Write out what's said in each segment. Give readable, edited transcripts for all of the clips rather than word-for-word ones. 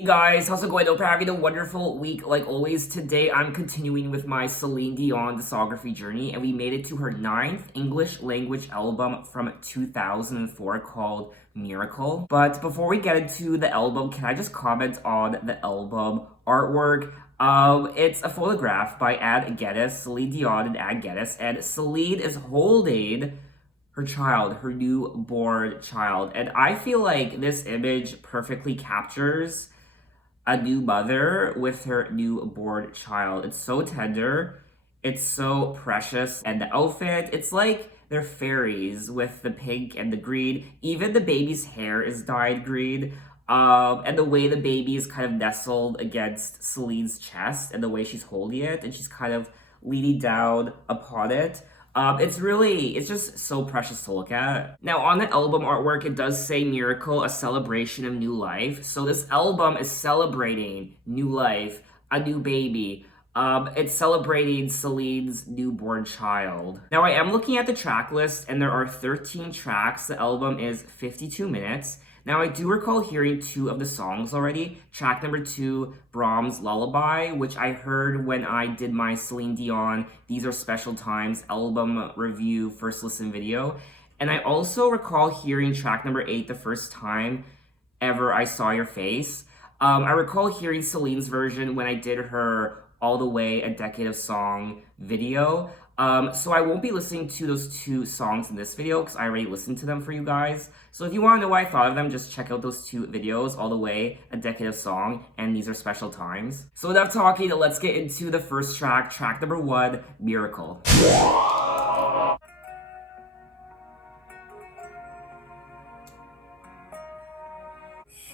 Hey guys, how's it going? Hope you're having a wonderful week like always. Today I'm continuing with my Celine Dion discography journey, and we made it to her ninth English language album from 2004 called Miracle. But before we get into the album, can I just comment on the album artwork? It's a photograph by Ad Geddes, Celine Dion and Ad Geddes, and Celine is holding her child, her newborn child. And I feel like this image perfectly captures a new mother with her newborn child. It's so tender, it's so precious, and the outfit, it's like they're fairies with the pink and the green. Even the baby's hair is dyed green. And the way the baby is kind of nestled against Celine's chest and the way she's holding it, and she's kind of leaning down upon it. It's just so precious to look at. Now, on the album artwork, it does say Miracle, a celebration of new life. So this album is celebrating new life, a new baby. It's celebrating Celine's newborn child. Now, I am looking at the track list, and there are 13 tracks. The album is 52 minutes. Now, I do recall hearing two of the songs already. Track number 2, Brahms' Lullaby, which I heard when I did my Celine Dion These Are Special Times album review first listen video. And I also recall hearing track number 8 the first time ever I saw your face. I recall hearing Celine's version when I did her All the Way, A Decade of Song video. So I won't be listening to those two songs in this video because I already listened to them for you guys. So if you want to know what I thought of them, just check out those two videos, All the Way, A Decade of Song, and These Are Special Times. So enough talking, let's get into the first track, track number 1, Miracle.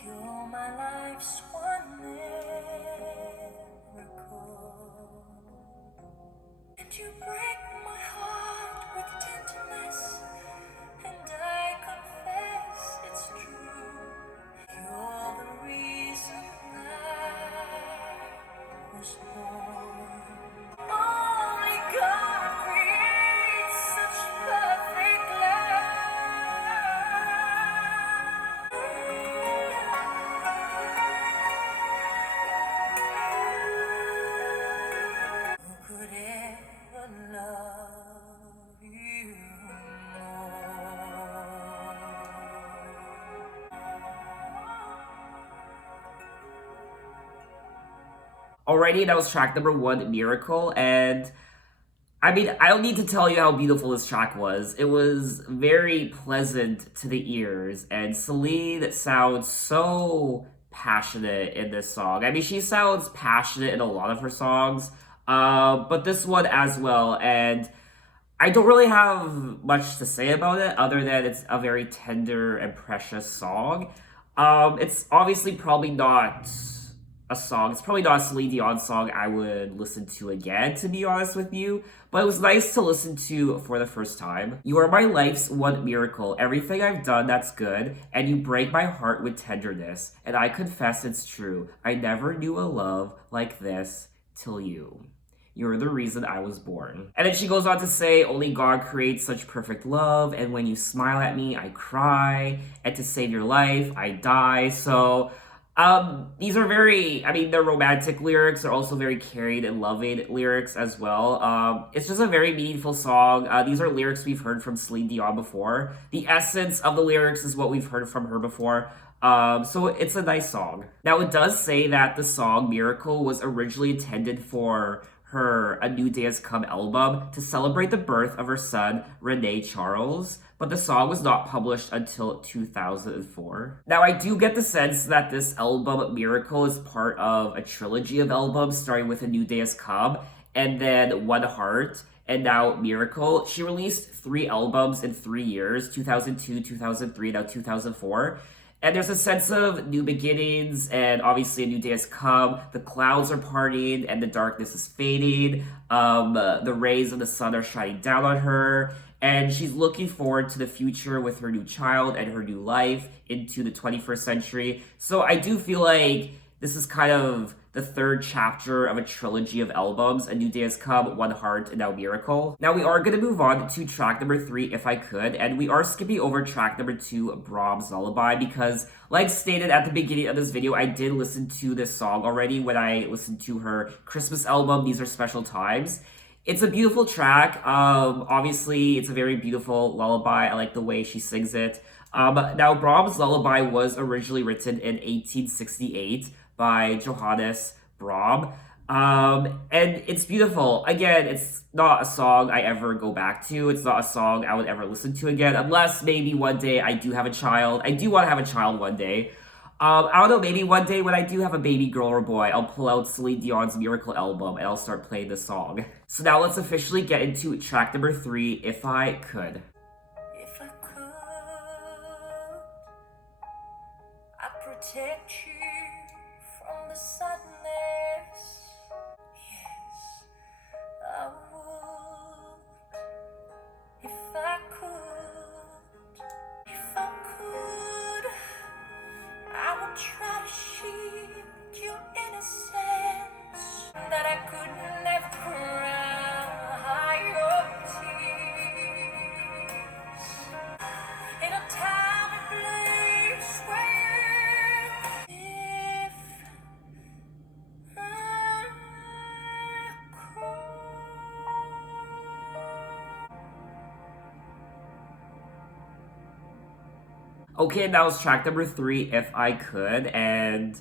You're my life's one miracle, and you break my heart with tenderness, and I confess it's true. You're the reason I was born. Only God creates such perfect love. Who could ever love you Alrighty, that was track number 1, Miracle, and I mean, I don't need to tell you how beautiful this track was. It was very pleasant to the ears, and Celine sounds so passionate in this song. I mean, she sounds passionate in a lot of her songs, but this one as well, and I don't really have much to say about it other than it's a very tender and precious song. It's obviously probably not a song. It's probably not a Celine Dion song I would listen to again, to be honest with you. But it was nice to listen to for the first time. You are my life's one miracle. Everything I've done that's good, and you break my heart with tenderness. And I confess it's true. I never knew a love like this till you. You're the reason I was born. And then she goes on to say, only God creates such perfect love, and when you smile at me, I cry, and to save your life, I die. So, these are they're romantic lyrics. They're also very carried and loving lyrics as well. It's just a very meaningful song. These are lyrics we've heard from Celine Dion before. The essence of the lyrics is what we've heard from her before. So it's a nice song. Now, it does say that the song Miracle was originally intended for her A New Day Has Come album to celebrate the birth of her son, Rene Charles, but the song was not published until 2004. Now, I do get the sense that this album, Miracle, is part of a trilogy of albums starting with A New Day Has Come, and then One Heart, and now Miracle. She released 3 albums in 3 years, 2002, 2003, now 2004. And there's a sense of new beginnings, and obviously a new day has come. The clouds are parting, and the darkness is fading. The rays of the sun are shining down on her, and she's looking forward to the future with her new child and her new life into the 21st century. So I do feel like this is kind of the third chapter of a trilogy of albums. A New Day Has Come, One Heart, and Now Miracle. Now we are going to move on to track number 3, If I Could, and we are skipping over track number 2, Brahms' Lullaby, because like stated at the beginning of this video, I did listen to this song already when I listened to her Christmas album, These Are Special Times. It's a beautiful track. Obviously, it's a very beautiful lullaby. I like the way she sings it. Now, Brahms' Lullaby was originally written in 1868 by Johannes Brahms. And it's beautiful. Again, it's not a song I ever go back to. It's not a song I would ever listen to again, unless maybe one day I do have a child. I do want to have a child one day. I don't know, maybe one day when I do have a baby girl or boy, I'll pull out Celine Dion's Miracle album and I'll start playing the song. So now let's officially get into track number 3, If I Could. If I could, I'd protect you from the sadness. Yes, I would. If I could, if I could, I would try to shield your innocence, that I could never cry your tears in a time and place where if I Okay, that was track number 3, If I Could, and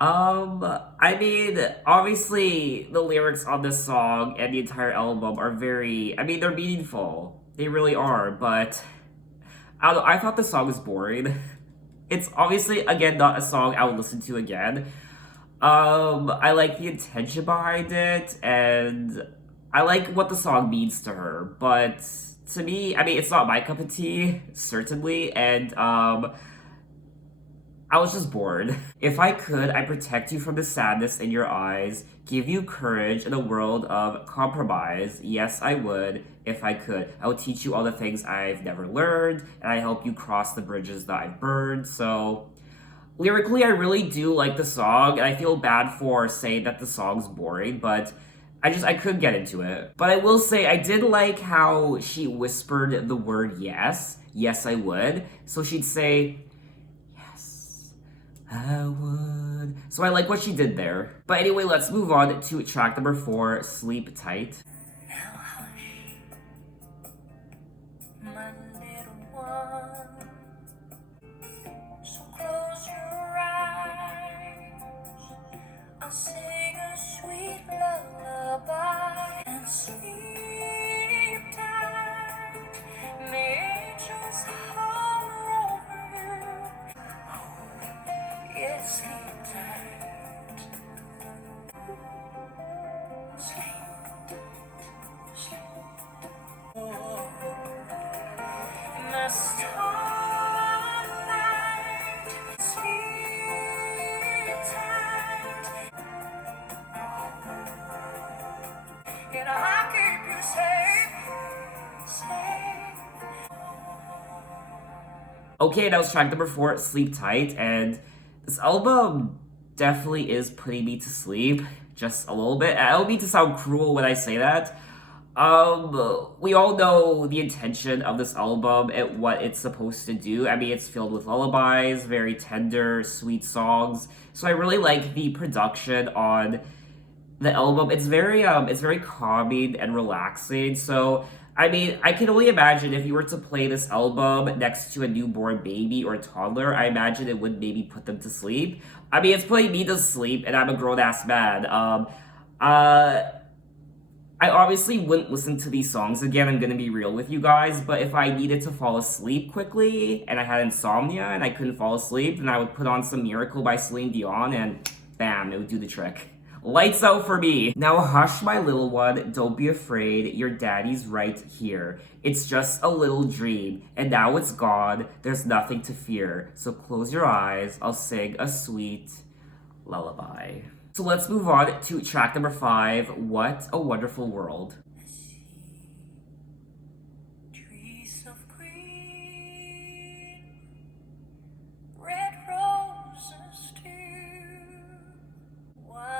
I mean, obviously the lyrics on this song and the entire album are very, I mean, they're meaningful. They really are, but I don't know, I thought the song was boring. It's obviously, again, not a song I would listen to again. I like the intention behind it, and I like what the song means to her, but to me, I mean, it's not my cup of tea, certainly, and I was just bored. If I could, I'd protect you from the sadness in your eyes, give you courage in a world of compromise. Yes, I would, if I could. I would teach you all the things I've never learned, and I help you cross the bridges that I've burned. So, lyrically, I really do like the song, and I feel bad for saying that the song's boring, but I couldn't get into it. But I will say, I did like how she whispered the word yes. Yes, I would. So she'd say, yes, I would. So I like what she did there. But anyway, let's move on to track number 4, Sleep Tight. now hush, my little one. So close your eyes. I'll sing a sweet lullaby and sleep tight. May angels hover over you. Yes, sleep tight. Sleep, sleep. Oh, my starlight. Sleep tight. And I'll keep you safe, safe. Okay, that was track number 4, Sleep Tight, and this album definitely is putting me to sleep just a little bit. I don't mean to sound cruel when I say that. We all know the intention of this album and what it's supposed to do. I mean, it's filled with lullabies, very tender, sweet songs. So I really like the production on the album. It's very calming and relaxing. So I mean, I can only imagine if you were to play this album next to a newborn baby or a toddler, I imagine it would maybe put them to sleep. I mean, it's putting me to sleep, and I'm a grown ass man. Uh, I obviously wouldn't listen to these songs again. I'm gonna be real with you guys, but if I needed to fall asleep quickly and I had insomnia and I couldn't fall asleep, then I would put on some Miracle by Celine Dion and bam, it would do the trick. Lights out for me. Now hush, my little one, don't be afraid, your daddy's right here. It's just a little dream, and now it's gone, there's nothing to fear. So close your eyes, I'll sing a sweet lullaby. So let's move on to track number 5, What a Wonderful World. Trees of green, red roses too. Why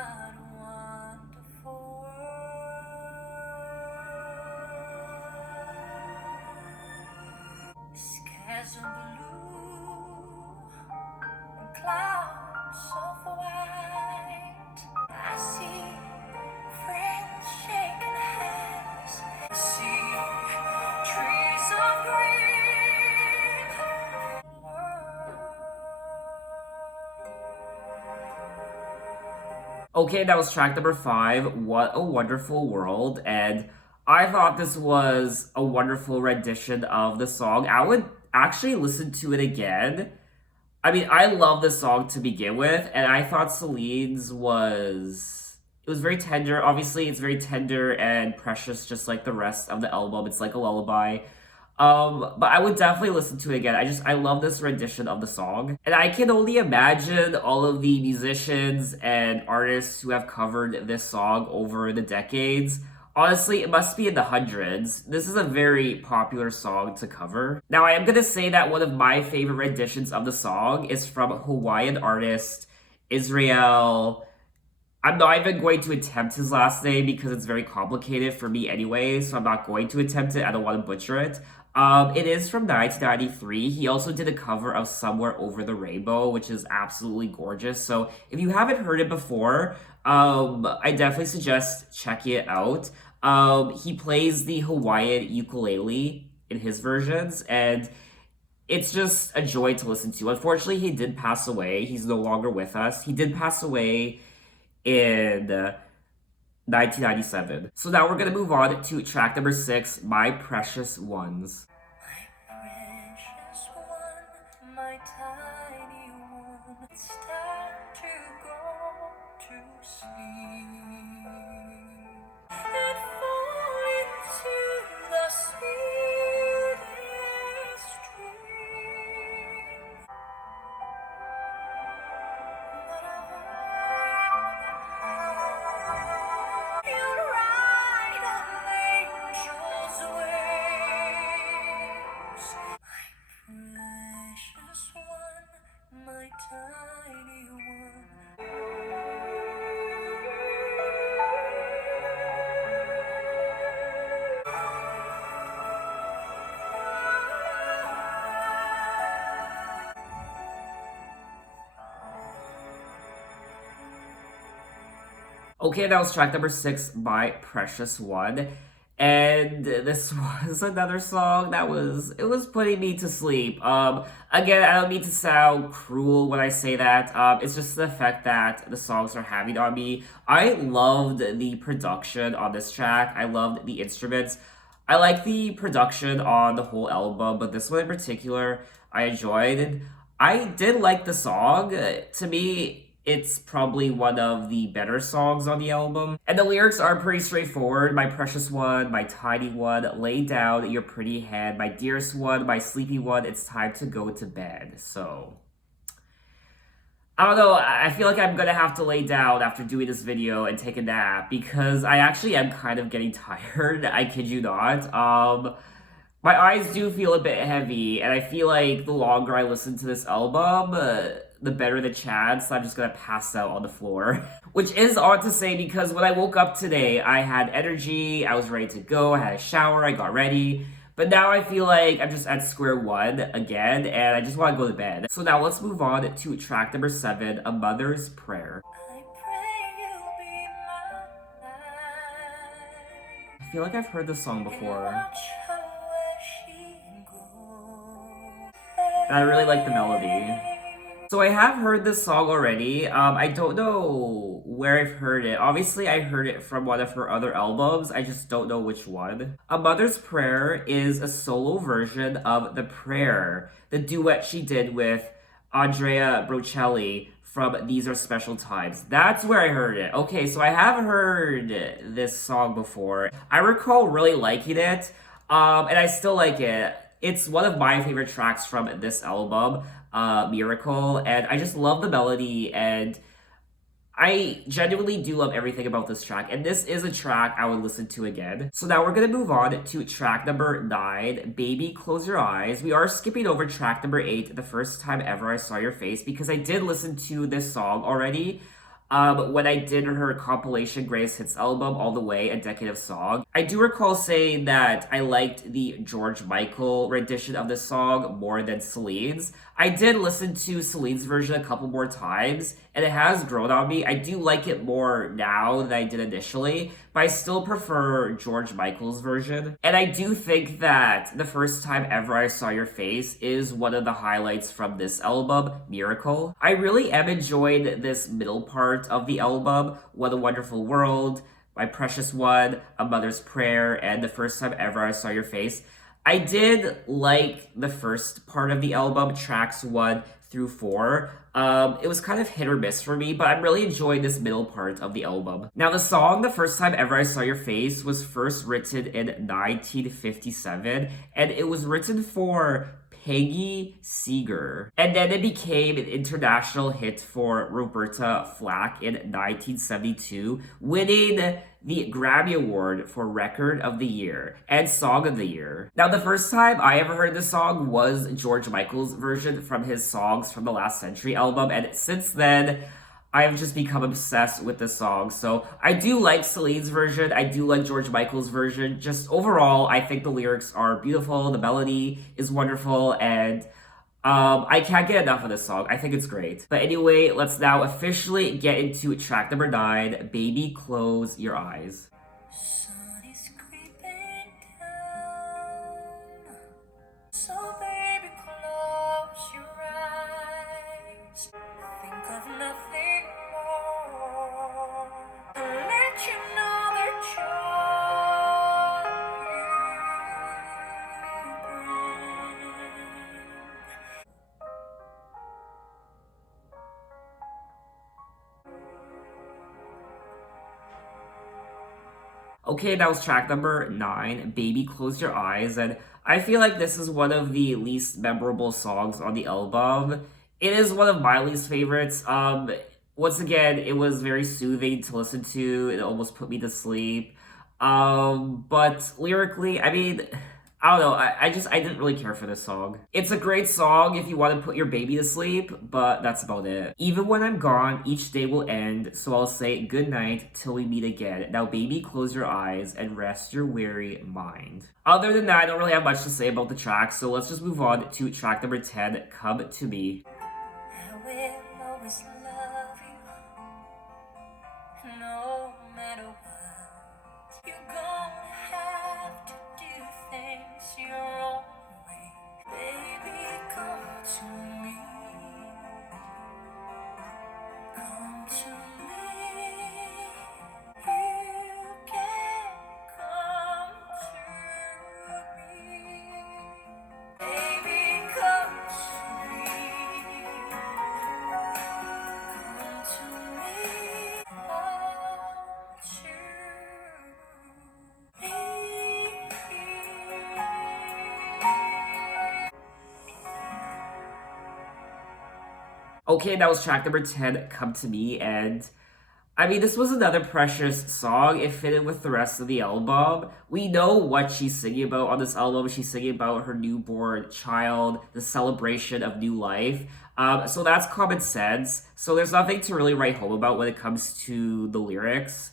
skies are blue and clouds of white. I see friends shaking hands. I see trees of green. Okay, that was track number 5. What a Wonderful World. And I thought this was a wonderful rendition of the song. I would actually listen to it again. I mean, I love this song to begin with, and I thought Celine's was. It was very tender. Obviously, it's very tender and precious, just like the rest of the album. It's like a lullaby. But I would definitely listen to it again. I love this rendition of the song. And I can only imagine all of the musicians and artists who have covered this song over the decades. Honestly, it must be in the hundreds. This is a very popular song to cover. Now, I am gonna say that one of my favorite renditions of the song is from Hawaiian artist Israel. I'm not even going to attempt his last name because it's very complicated for me anyway, so I'm not going to attempt it. I don't want to butcher it. It is from 1993. He also did a cover of Somewhere Over the Rainbow, which is absolutely gorgeous. So if you haven't heard it before, I definitely suggest checking it out. He plays the Hawaiian ukulele in his versions, and it's just a joy to listen to. Unfortunately, he did pass away. He's no longer with us. He did pass away in 1997. So now we're gonna move on to track number 6, My Precious Ones. My precious one, my tiny one, it's time to go to sleep and fall into the sweetest dream. But you'll ride on angel's wings. Precious one, my tiny one. Okay, that was track number 6, My Precious One. And this was another song that was putting me to sleep. Again, I don't mean to sound cruel when I say that. It's just the effect that the songs are having on me. I loved the production on this track. I loved the instruments. I like the production on the whole album, but this one in particular, I enjoyed. And I did like the song. To me, it's probably one of the better songs on the album. And the lyrics are pretty straightforward. My precious one, my tiny one, lay down your pretty head. My dearest one, my sleepy one, it's time to go to bed. So, I don't know, I feel like I'm gonna have to lay down after doing this video and take a nap because I actually am kind of getting tired. I kid you not. My eyes do feel a bit heavy, and I feel like the longer I listen to this album, the better the chance I'm just gonna pass out on the floor. Which is odd to say because when I woke up today, I had energy, I was ready to go, I had a shower, I got ready. But now I feel like I'm just at square one again, and I just want to go to bed. So now let's move on to track number 7, A Mother's Prayer. I pray you'll be mine. I feel like I've heard this song And before. watch her where she goes. And I really like the melody. So I have heard this song already. I don't know where I've heard it. Obviously, I heard it from one of her other albums. I just don't know which one. A Mother's Prayer is a solo version of The Prayer, the duet she did with Andrea Bocelli from These Are Special Times. That's where I heard it. Okay, so I have heard this song before. I recall really liking it, and I still like it. It's one of my favorite tracks from this album, Miracle, and I just love the melody, and I genuinely do love everything about this track, and this is a track I would listen to again. So now we're gonna move on to track number 9, Baby Close Your Eyes. We are skipping over track number 8, The First Time Ever I Saw Your Face, because I did listen to this song already when I did her compilation Greatest Hits album, All the Way, A Decade of Song. I do recall saying that I liked the George Michael rendition of this song more than Celine's. I did listen to Celine's version a couple more times, and it has grown on me. I do like it more now than I did initially, but I still prefer George Michael's version. And I do think that The First Time Ever I Saw Your Face is one of the highlights from this album, Miracle. I really am enjoying this middle part of the album, What a Wonderful World, My Precious One, A Mother's Prayer, and The First Time Ever I Saw Your Face. I did like the first part of the album, tracks 1 through 4. It was kind of hit or miss for me, but I'm really enjoying this middle part of the album. Now, the song The First Time Ever I Saw Your Face was first written in 1957, and it was written for Peggy Seeger. And then it became an international hit for Roberta Flack in 1972, winning the Grammy Award for Record of the Year and Song of the Year. Now, the first time I ever heard this song was George Michael's version from his Songs from the Last Century album, and since then, I've just become obsessed with this song. So I do like Celine's version. I do like George Michael's version. Just overall, I think the lyrics are beautiful. The melody is wonderful, and I can't get enough of this song. I think it's great. But anyway, let's now officially get into track number 9, Baby Close Your Eyes. Sun is creeping down, so baby, close your eyes. Think of nothing more. Let you know the joy you bring. Okay, that was track number 9, Baby Close Your Eyes, and I feel like this is one of the least memorable songs on the album. It is one of my least favorites. Once again, it was very soothing to listen to. It almost put me to sleep. But lyrically, I mean, I don't know. I didn't really care for this song. It's a great song if you want to put your baby to sleep, but that's about it. Even when I'm gone, each day will end, so I'll say good night till we meet again. Now, baby, close your eyes and rest your weary mind. Other than that, I don't really have much to say about the track, so let's just move on to track number 10, Come to Me. I will always love you, no matter what. You gonna have to do things your own way. Baby, come to me. Come to me. You can come to me. Baby, come to me. Come to me. Want Okay, that was track number 10, Come to Me, and I mean, this was another precious song. It fitted with the rest of the album. We know what she's singing about on this album. She's singing about her newborn child, the celebration of new life. So that's common sense. So there's nothing to really write home about when it comes to the lyrics.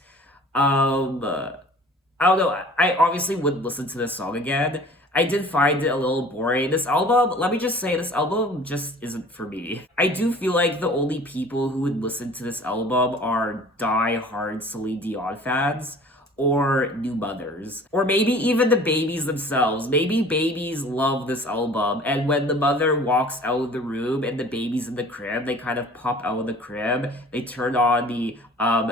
Um, I don't know. I obviously wouldn't listen to this song again. I did find it a little boring. This album, let me just say, this album just isn't for me. I do feel like the only people who would listen to this album are die-hard Celine Dion fans or new mothers. Or maybe even the babies themselves. Maybe babies love this album, and when the mother walks out of the room and the baby's in the crib, they kind of pop out of the crib, they turn on the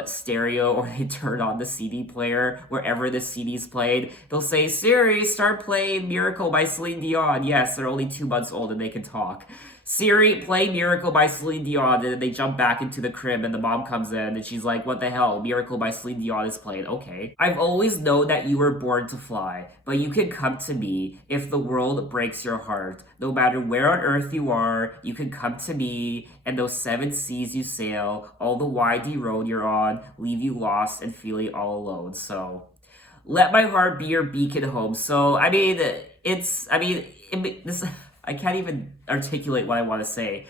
stereo or they turn on the CD player wherever the CD's played. They'll say, Siri, start playing Miracle by Celine Dion. Yes, they're only 2 months old and they can talk. Siri, play Miracle by Celine Dion. And then they jump back into the crib and the mom comes in and she's like, what the hell? Miracle by Celine Dion is played. Okay. I've always known that you were born to fly, but you can come to me if the world breaks your heart. No matter where on earth you are, you can come to me, and those 7 seas you sail, all the windy road you're on, leave you lost and feeling all alone. So, let my heart be your beacon home. So, I mean, this, I can't even articulate what I want to say.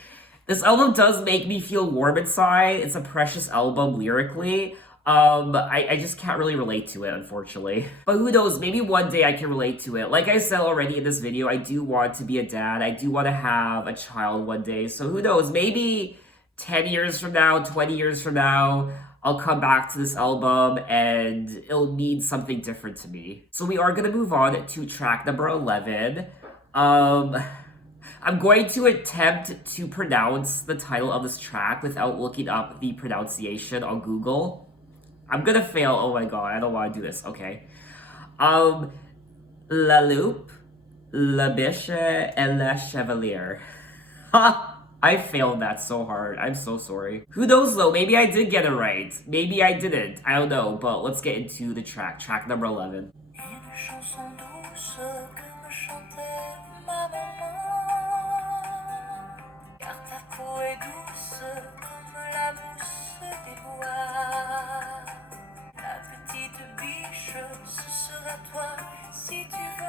This album does make me feel warm inside. It's a precious album lyrically. I just can't really relate to it, unfortunately. But who knows, maybe one day I can relate to it. Like I said already in this video, I do want to be a dad. I do want to have a child one day. So who knows, maybe 10 years from now, 20 years from now, I'll come back to this album and it'll mean something different to me. So we are gonna move on to track number 11. Um, I'm going to attempt to pronounce the title of this track without looking up the pronunciation on Google. I'm gonna fail. Oh my god, I don't want to do this. Okay. Um, La Loupe, La Biche, et La Chevalier. Ha! I failed that so hard. I'm so sorry. Who knows though? Maybe I did get it right. Maybe I didn't. I don't know. But let's get into the track. Track number 11. Une chanson douce que me chantait ma maman. Car ta peau est douce comme la mousse des bois. La petite biche, ce sera toi si tu veux.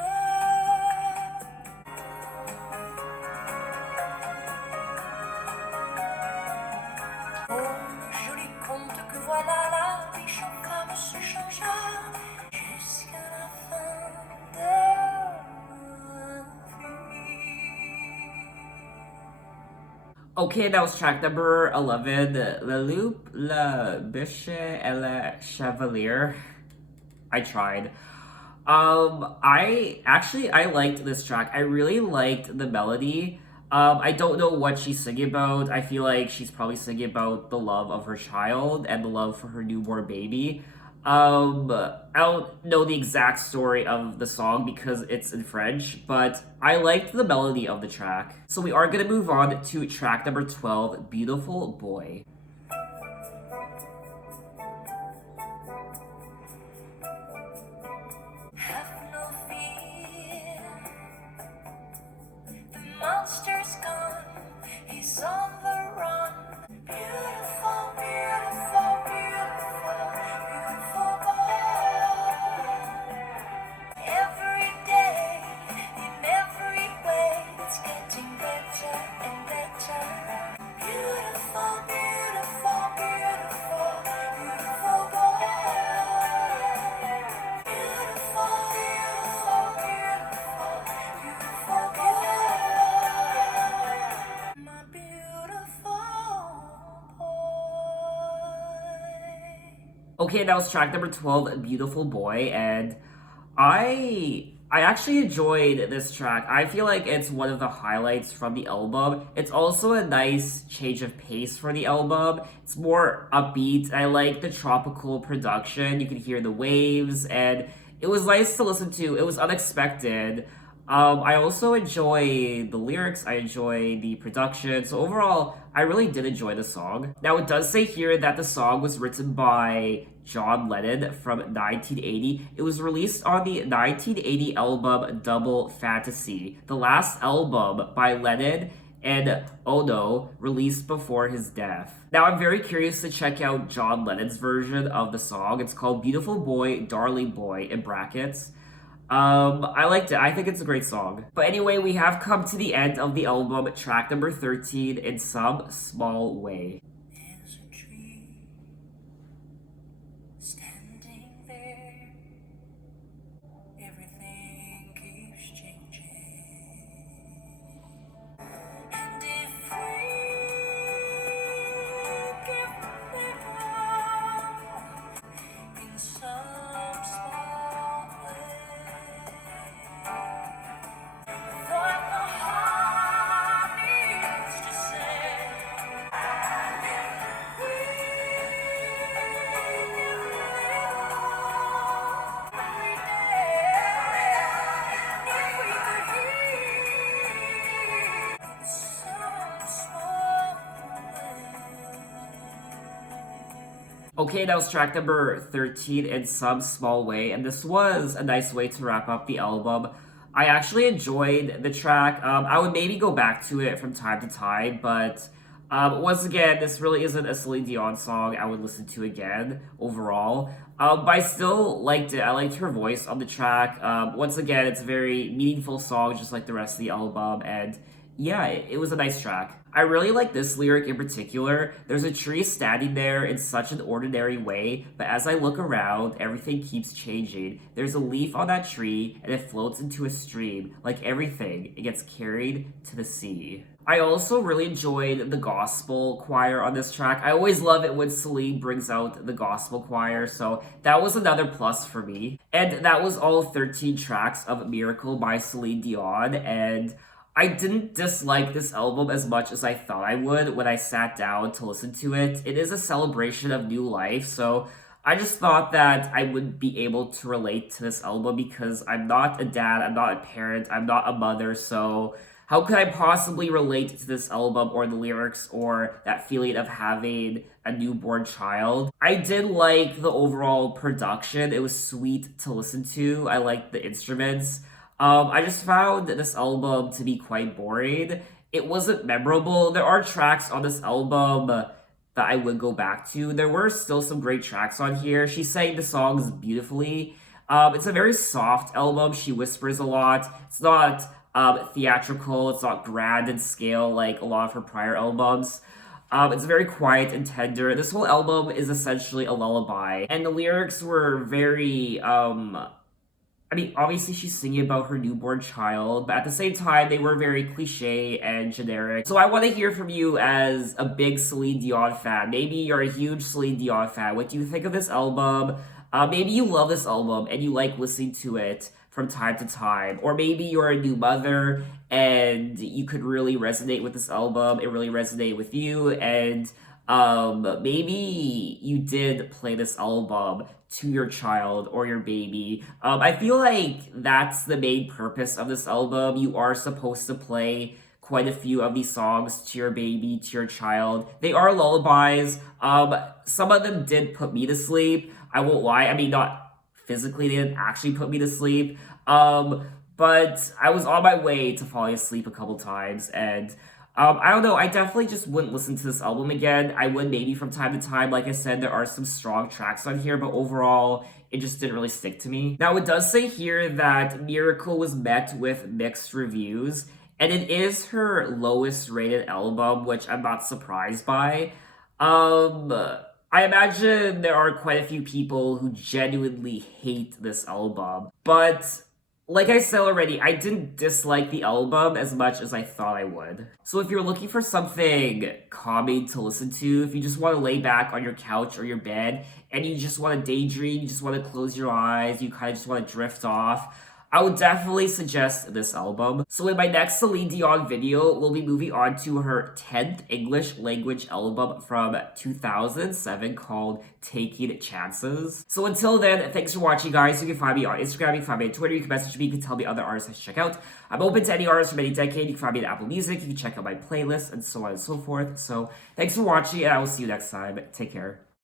Oh, joli conte que voilà, la biche en femme se changea jusqu'à la fin de la vie. Okay, that was track number 11. La Loupe, La Biche, et La Chevalier. I tried. I liked this track. I really liked the melody. I don't know what she's singing about. I feel like she's probably singing about the love of her child and the love for her newborn baby. I don't know the exact story of the song because it's in French, but I liked the melody of the track. So we are gonna move on to track number 12, Beautiful Boy. Have no fear, the monster's gone, he's on the run. Beautiful, beautiful, beautiful, beautiful boy. Every day, in every way, it's getting better and better. Beautiful, beautiful, beautiful, beautiful boy. Beautiful, beautiful, beautiful, beautiful boy. My beautiful boy. Okay, that was track number 12, Beautiful Boy, and I actually enjoyed this track. I feel like it's one of the highlights from the album. It's also a nice change of pace for the album. It's more upbeat. I like the tropical production. You can hear the waves, and it was nice to listen to. It was unexpected. I also enjoy the lyrics, I enjoy the production. So overall, I really did enjoy the song. Now it does say here that the song was written by John Lennon from 1980. It was released on the 1980 album Double Fantasy, the last album by Lennon and Ono, released before his death. Now I'm very curious to check out John Lennon's version of the song. It's called Beautiful Boy, Darling Boy in brackets. I liked it. I think it's a great song. But anyway, we have come to the end of the album, track number 13, In Some Small Way. There's a tree standing there. Everything keeps changing. And if we give them all in some small way, what the heart needs to say. We give them all every day. If we could hear some small way. Okay, that was track number 13, In Some Small Way, and this was a nice way to wrap up the album. I actually enjoyed the track. I would maybe go back to it from time to time, but once again, this really isn't a Celine Dion song I would listen to again overall. But I still liked it. I liked her voice on the track. Once again, it's a very meaningful song, just like the rest of the album, and Yeah, it was a nice track. I really like this lyric in particular. There's a tree standing there in such an ordinary way, but as I look around, everything keeps changing. There's a leaf on that tree, and it floats into a stream. Like everything, it gets carried to the sea. I also really enjoyed the gospel choir on this track. I always love it when Celine brings out the gospel choir, so that was another plus for me. And that was all 13 tracks of Miracle by Celine Dion, and I didn't dislike this album as much as I thought I would when I sat down to listen to it. It is a celebration of new life, so I just thought that I would be able to relate to this album because I'm not a dad, I'm not a parent, I'm not a mother, so how could I possibly relate to this album or the lyrics or that feeling of having a newborn child? I did like the overall production. It was sweet to listen to. I liked the instruments. I just found this album to be quite boring. It wasn't memorable. There are tracks on this album that I would go back to. There were still some great tracks on here. She sang the songs beautifully. It's a very soft album. She whispers a lot. It's not theatrical. It's not grand in scale like a lot of her prior albums. It's very quiet and tender. This whole album is essentially a lullaby, and the lyrics were very I mean, obviously she's singing about her newborn child, but at the same time, they were very cliche and generic. So I want to hear from you as a big Celine Dion fan. Maybe you're a huge Celine Dion fan. What do you think of this album? Maybe you love this album and you like listening to it from time to time. Or maybe you're a new mother and you could really resonate with this album. It really resonated with you. And maybe you did play this album to your child or your baby. I feel like that's the main purpose of this album. You are supposed to play quite a few of these songs to your baby, to your child. They are lullabies. Some of them did put me to sleep. I won't lie. I mean, not physically, they didn't actually put me to sleep. But I was on my way to falling asleep a couple times, and I don't know. I definitely just wouldn't listen to this album again. I would maybe from time to time. Like I said, there are some strong tracks on here, but overall, it just didn't really stick to me. Now, it does say here that Miracle was met with mixed reviews, and it is her lowest rated album, which I'm not surprised by. I imagine there are quite a few people who genuinely hate this album, but like I said already, I didn't dislike the album as much as I thought I would. So if you're looking for something calming to listen to, if you just want to lay back on your couch or your bed and you just want to daydream, you just want to close your eyes, you kind of just want to drift off, I would definitely suggest this album. So in my next Celine Dion video, we'll be moving on to her 10th English language album from 2007 called Taking Chances. So until then, thanks for watching, guys. You can find me on Instagram, you can find me on Twitter, you can message me, you can tell me other artists I should check out. I'm open to any artists from any decade. You can find me on Apple Music, you can check out my playlist, and so on and so forth. So thanks for watching, and I will see you next time. Take care.